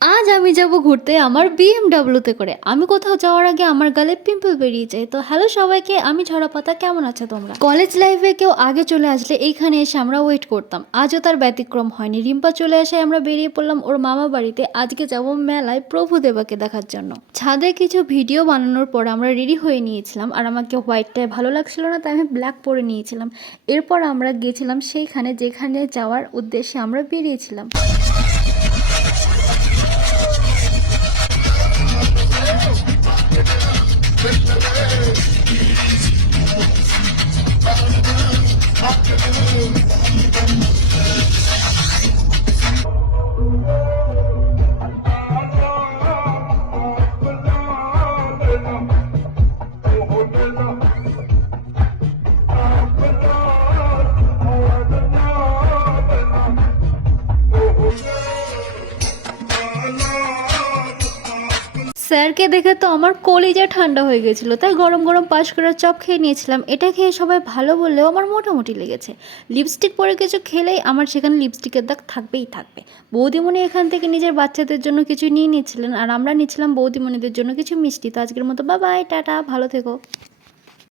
আজ আমি যাব ঘুরতে আমার বিএমডাব্লিউতে করে। আমি কোথাও যাওয়ার আগে আমার গালে পিম্পল বেরিয়ে যায়। তো হ্যালো সবাইকে, আমি ঝরা পাতা। কেমন আছো তোমরা? কলেজ লাইফে কেউ আগে চলে আসলে এইখানে এসে আমরা ওয়েট করতাম। আজও তার ব্যতিক্রম হয়নি। রিম্পা চলে আসে, আমরা বেরিয়ে পড়লাম ওর মামা বাড়িতে। আজকে যাব মেলায় প্রভু দেবাকে দেখার জন্য। ছাদে কিছু ভিডিও বানানোর পর আমরা রেডি হয়ে নিয়েছিলাম, আর আমাকে হোয়াইটটাই ভালো লাগছিল না, তাই আমি ব্ল্যাক পরে নিয়েছিলাম। এরপর আমরা গেছিলাম সেইখানে যেখানে যাওয়ার উদ্দেশ্যে আমরা বেরিয়েছিলাম। স্যারকে দেখে তো আমার কলিজা ঠান্ডা হয়ে গেছিলো, তাই গরম গরম পাশ করার চপ খেয়ে নিয়েছিলাম। এটা খেয়ে সবাই ভালো বললেও আমার মোটামুটি লেগেছে। লিপস্টিক পরে কিছু খেলেই আমার সেখানে লিপস্টিকের দাগ থাকবেই থাকবে। বৌদিমণি এখান থেকে নিজের বাচ্চাদের জন্য কিছু নিয়ে নিচ্ছিলেন, আর আমরা নিচ্ছিলাম বৌদিমণিদের জন্য কিছু মিষ্টি। তো আজকের মতো বাই বাই, টাটা, ভালো থেকো।